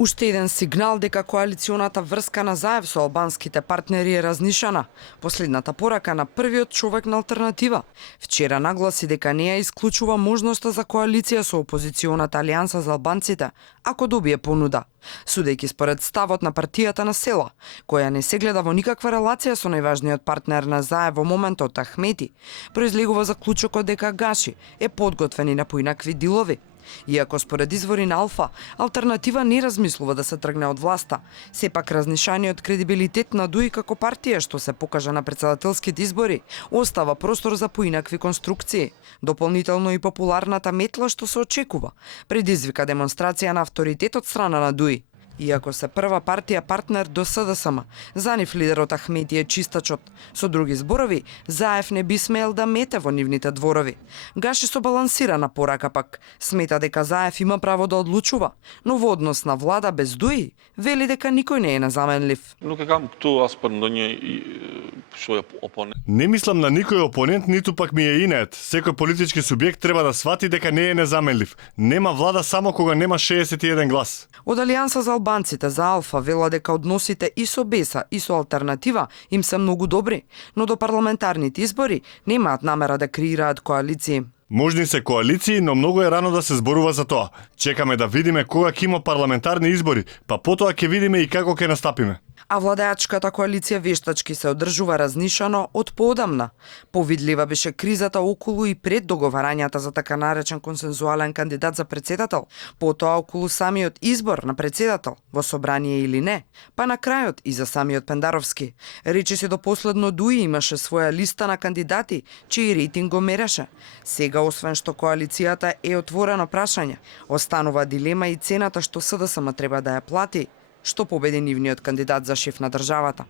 Уште еден сигнал дека коалиционата врска на Заев со албанските партнери е разнишана. Последната порака на првиот човек на алтернатива. Вчера нагласи дека не ја исклучува можноста за коалиција со опозиционата Алијанса за албанците, ако добие понуда. Судејќи според ставот на партијата на Села, која не се гледа во никаква релација со најважниот партнер на Заев во моментот Ахмети, произлегува заклучокот дека Гаши е подготвен и на поинакви дилови. Иако според извори на Алфа, алтернатива не размислува да се тргне од власта, сепак разнишаниот кредибилитет на ДУИ како партија што се покажа на претседателските избори, остава простор за поинакви конструкции. Дополнително и популарната метла што се очекува, предизвика демонстрација на авторитет од страна на ДУИ. Иако се прва партија партнер до СДСМ, за нив лидерот Ахмети е чистачот. Со други зборови, Заев не би смеел да мете во нивните дворови. Гаши со балансирана порака пак смета дека Заев има право да одлучува, но во однос на влада без ДУИ, вели дека никој не е незаменлив. Не мислам на никој опонент, ниту пак ми е инет. Секој политички субјект треба да свати дека не е незаменлив. Нема влада само кога нема 61 глас. Од Алијанса за албанците за Алфа вела дека односите и со Беса и со алтернатива им се многу добри, но до парламентарните избори немаат намера да креираат коалиции. Можни се коалиции, но многу е рано да се зборува за тоа. Чекаме да видиме кога ќе има парламентарни избори, па потоа ќе видиме и како ќе настапиме. А владеачката коалиција вештачки се одржува разнишано од поодамна. Повидлива беше кризата околу и пред договарањата за така наречен консензуален кандидат за претседател, потоа околу самиот избор на претседател, во собрание или не, па на крајот и за самиот Пендаровски. Рече се до последно ДУИ имаше своја листа на кандидати, чиј рейтинг го мереше. Сега, освен што коалицијата е отворено прашање, останува дилема и цената што СДСМ треба да ја плати, што победи нивниот кандидат за шеф на државата.